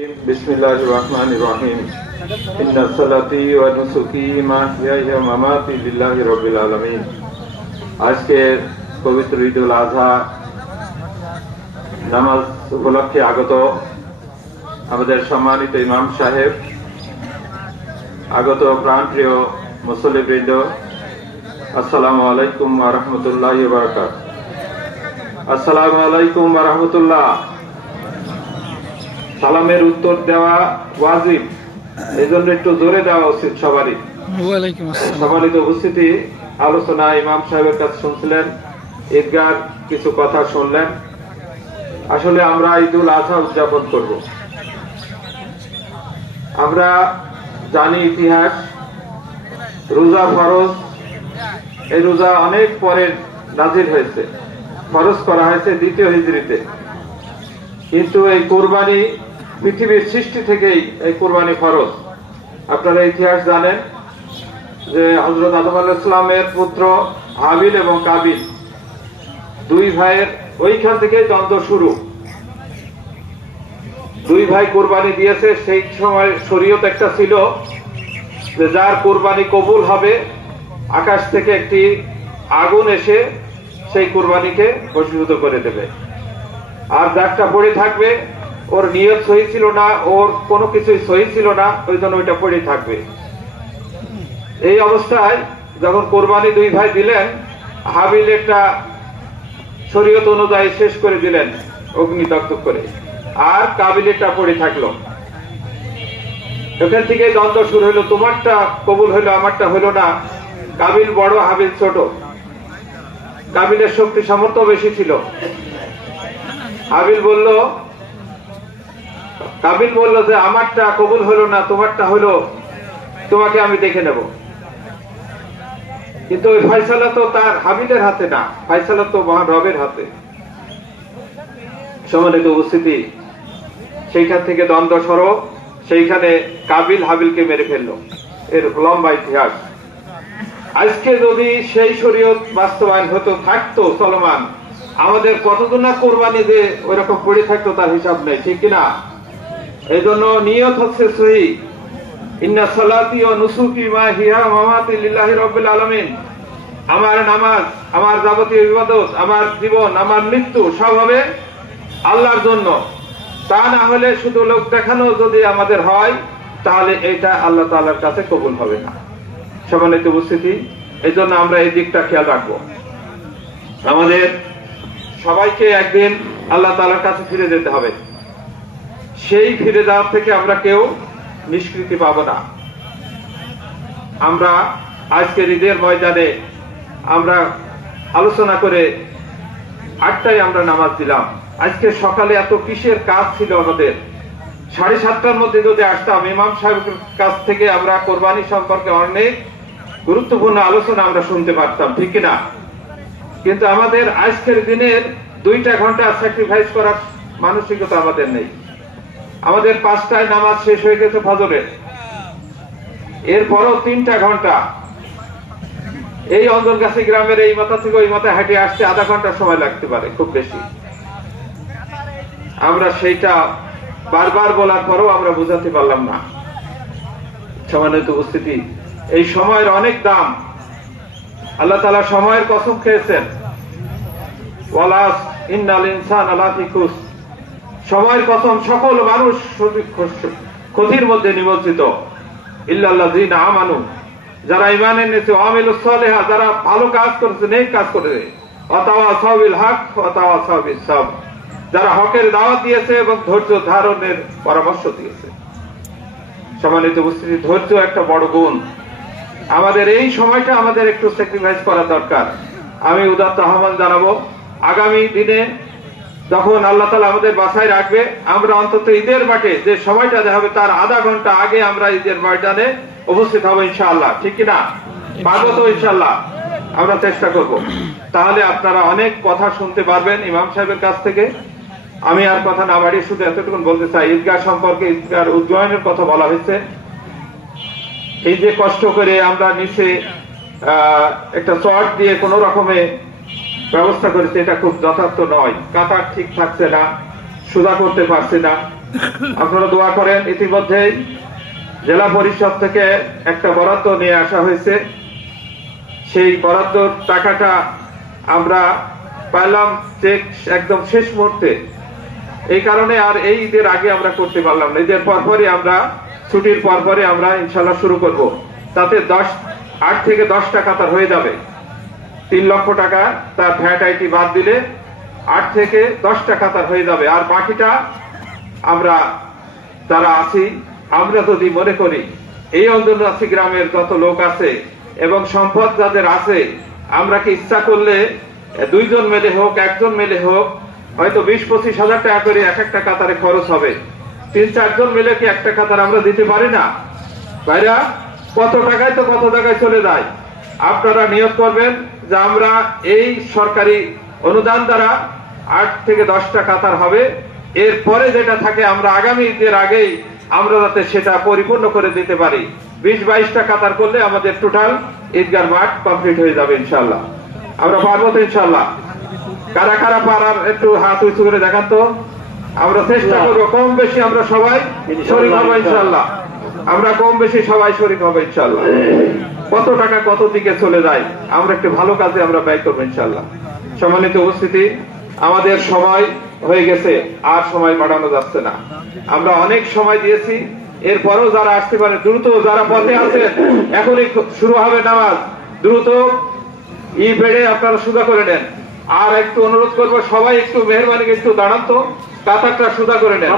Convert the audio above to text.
বিসমিল্লাহির রহমানির রহিম। ইন্না সালাতি ওয়া নুসুকি মাহইয়া ওয়া মামাতি লিল্লাহি রাব্বিল আলামিন। আজকে পবিত্র ঈদুল আযহা নামাজ উপলক্ষে আগত আমাদের সম্মানিত ইমাম সাহেব, আগত প্রাণপ্রিয় মুসল্লিবৃন্দ, আসসালামু আলাইকুম ওয়া রাহমাতুল্লাহি ওয়া বারাকাতুহু। আসসালামু আলাইকুম ওয়া রাহমাতুল্লাহ। সালামের উত্তর দেওয়া ওয়াজিব, এই জন্য একটু জোরে দেওয়া উচিত সবারই। সম্মানিত উপস্থিতি, আলোচনা ইমাম সাহেবের কাছে শুনছিলেন, ঈদগার কিছু কথা শুনলেন। আসলে আমরা ঈদুল আযহা উদযাপন করব। আমরা জানি ইতিহাস, রোজা ফরজ। এই রোজা অনেক পরে নাজিল হয়েছে, ফরজ করা হয়েছে দ্বিতীয় হিজরিতে। কিন্তু এই কোরবানি পৃথিবীর সৃষ্টি থেকেই এই কোরবানি ফরজ। আপনারা ইতিহাস জানেন যে হযরত আদম আলাইহিস সালামের পুত্র হাবিল এবং কাবিল, দুই ভাইয়ের ওইখান থেকেই দ্বন্দ্ব শুরু। দুই ভাই কোরবানি দিয়েছে। সেই সময় শরীয়ত একটা ছিল যে যার কোরবানি কবুল হবে, আকাশ থেকে একটি আগুন এসে সেই কোরবানিকে ভস্মীভূত করে দেবে। আর যারটা পড়ে থাকবে, ওর নিয়ত সহি ছিল না, ওর কোনো কিছুই সহি ছিল না, ওই জন্য ওইটা পড়ে থাকবে। এই অবস্থায় যখন কোরবানি দুই ভাই দিলেন, হাবিল একটা শরীয়ত অনুযায়ী শেষ করে দিলেন অগ্নিদগ্ধ করে, আর কাবিল একটা পড়ে থাকলো। ওখান থেকে দ্বন্দ্ব শুরু হলো, তোমারটা কবুল হইলো, আমারটা হইলো না। কাবিল বড়, হাবিল ছোট। কাবিলের শক্তি সামর্থ্য বেশি ছিল। কাবিল বলল যে আমারটা কবুল হলো না, তোমারটা হলো, তোমাকে আমি দেখে নেব। কিন্তু ওই ফয়সালা তো তার হাবিলের হাতে না, ফয়সালা তো মহান রবের হাতে। সম্মানিত উপস্থিতি, সেইখান থেকে দ্বন্দ্ব সরো, সেইখানে কাবিল হাবিলকে মেরে ফেললো। এর লম্বা ইতিহাস। আজকে যদি সেই শরীয়ত বাস্তবায়ন হতো, থাকতো চলমান, আমাদের কতজন না কোরবানি যে ওইরকম পড়ে থাকতো তার হিসাব নেই, ঠিক কিনা? এই জন্য নিয়ত হচ্ছে সহি। ইন্না সালাতি ওয়া নুসুকি মাহইয়া ওয়া মামাতি লিল্লাহি রাব্বিল আলামিন। আমার নামাজ, আমার যাবতীয় ইবাদত, আমার জীবন, আমার মৃত্যু সব হবে আল্লাহর জন্য। তা না হলে শুধু লোক দেখানো যদি আমাদের হয়, তাহলে এটা আল্লাহ তাআলার কাছে কবুল হবে না। সম্মানিত উপস্থিতি, এই জন্য আমরা এই দিকটা খেয়াল রাখবো। আমাদের সবাইকে একদিন আল্লাহ তাআলার কাছে ফিরে যেতে হবে। সেই ফিরে যাওয়ার থেকে আমরা কেউ নিষ্কৃতি পাবো না। আমরা আজকের ঈদের ময়দানে আমরা আলোচনা করে 8টায় আমরা নামাজ দিলাম। আজকে সকালে এত কিসের কাজ ছিল আমাদের। 7:30টার মধ্যে যদি আসতাম, ইমাম সাহেবের কাছ থেকে আমরা কোরবানি সম্পর্কে অনেক গুরুত্বপূর্ণ আলোচনা আমরা শুনতে পারতাম, ঠিক কিনা? কিন্তু আমাদের আজকের দিনের 2টা ঘন্টা স্যাক্রিফাইস করার মানসিকতা আমাদের নেই। আমাদের 5টায় নামাজ শেষ হয়ে গেছে ফজরের, এরপরও 3টা ঘন্টা এই অঞ্জনগাছি গ্রামের এই মাথা থেকে ওই মাথায় হেঁটে আসতে আধা ঘন্টা সময় লাগতে পারে খুব বেশি। আমরা সেইটা বারবার বলার পরও আমরা বোঝাতে পারলাম না। সম্মানিত উপস্থিতি, এই সময়ের অনেক দাম। আল্লাহ তাআলা সময়ের কসম খেয়েছেন, ওয়ালাস ইন্নাল ইনসানা লাফি খুস। সময়ের কসম, সকল মানুষ ক্ষতির মধ্যে নিমজ্জিত। ইল্লাল্লাযীনা আমানু, যারা ঈমান এনেছে, ওয়ামিলুস সালিহাত, যারা ভালো কাজ করেছে, নেক কাজ করেছে, ওয়া তাওয়াসাউ বিল হক ওয়া তাওয়াসাউ বিস সাবর, যারা হকের দাওয়াত দিয়েছে এবং ধৈর্য ধারণের পরামর্শ দিয়েছে। সম্মানিত উপস্থিতি, ধৈর্য একটা বড় গুণ। আমাদের এই সময়টা আমাদের একটু স্যাক্রিফাইস করা দরকার। আমি উদাত্ত আহ্বান জানাবো, আগামী দিনে যখন আল্লাহ তাআলা আমাদের বাসায় রাখবে, আমরা অন্তত ঈদের মাঠে যে সময়টা হবে তার আধা ঘন্টা আগে আমরা ঈদের ময়দানে উপস্থিত হবো ইনশাআল্লাহ, ঠিক কিনা? পারবো তো ইনশাআল্লাহ? আমরা চেষ্টা করব। তাহলে আপনারা অনেক কথা শুনতে পারবেন ইমাম সাহেবের কাছ থেকে। আমি আর কথা না বাড়িয়ে শুধু এতটুকু বলতে চাই, ঈদগাহ সম্পর্কে, ঈদগাহ উদ্যানের কথা বলা হয়েছে। এই যে কষ্ট করে আমরা নিচে একটা চট দিয়ে কোন রকমে ব্যবস্থা করেছে, এটা খুব যথার্থ নয়। কাতার ঠিক থাকছে না, সোজা করতে পারছে না। আপনারা দোয়া করেন। ইতিমধ্যেই জেলা পরিষদ থেকে একটা বরাদ্দ নিয়ে আসা হয়েছে, সেই বরাদ্দ টাকাটা আমরা পাইলাম চেক একদম শেষ মুহূর্তে। এই কারণে আর এই ঈদের আগে আমরা করতে পারলাম না। ঈদের পরপরই আমরা ছুটির পরপরই আমরা ইনশাল্লাহ শুরু করব। তাতে 8 থেকে 10টা কাতার হয়ে যাবে। 3 লক্ষ টাকা তার ভ্যাট আইটি বাদ দিলে 8 থেকে 10টা কাতার হয়ে যাবে। আর বাকিটা আমরা যারা আছি, আমরা যদি মনে করি এই অন্দরনাথী গ্রামের যত লোক আছে এবং সম্পদ যাদের আছে, আমরা কি ইচ্ছা করলে 2 জন মিলে হোক, 1 জন মিলে হোক, হয়তো 20-25 হাজার টাকা করে এক একটা কাতারে খরচ হবে। 3-4 জন মিলে কি একটা কাতার আমরা দিতে পারি না? ভাইরা, কত টাকায় তো কত জায়গায় চলে যায়। আপনারা নিয়োগ করবেন যে আমরা এই সরকারি অনুদান দ্বারা 8 থেকে 10টা কাতার হবে। এরপরে যেটা থাকে আমরা আগামী ঈদের আগেই আমরা যাতে সেটা পরিপূর্ণ করে দিতে পারি। 20-22টা কাতার করলে আমাদের টোটাল ঈদগাহ মাঠ কমপ্লিট হয়ে যাবে ইনশাআল্লাহ। আমরা পারবো তো ইনশাআল্লাহ? কারা কারা পারার একটু হাত উঁচু করে দেখান তো। আমরা চেষ্টা করবো, কম বেশি আমরা সবাই শরীক হবো ইনশাআল্লাহ। আমরা কম বেশি সবাই শরীক হবো ইনশাআল্লাহ। কত টাকা কত দিকে চলে যায়, আমরা একটু ভালো কাজে আমরা ব্যয় করবো ইনশাআল্লাহ। সম্মানিত উপস্থিতি, আমাদের সময় হয়ে গেছে, আর সময় বাড়ানো যাচ্ছে না। আমরা অনেক সময় দিয়েছি, এরপরেও যারা আসতে পারে দ্রুত, যারা পথে আছেন এখনই শুরু হবে নামাজ, দ্রুত বেড়ে আপনারা সুদা করে নেন। আর একটু অনুরোধ করবো, সবাই একটু মেহরবানি একটু দাঁড়ান তো, কাতারটা সুদা করে নেন।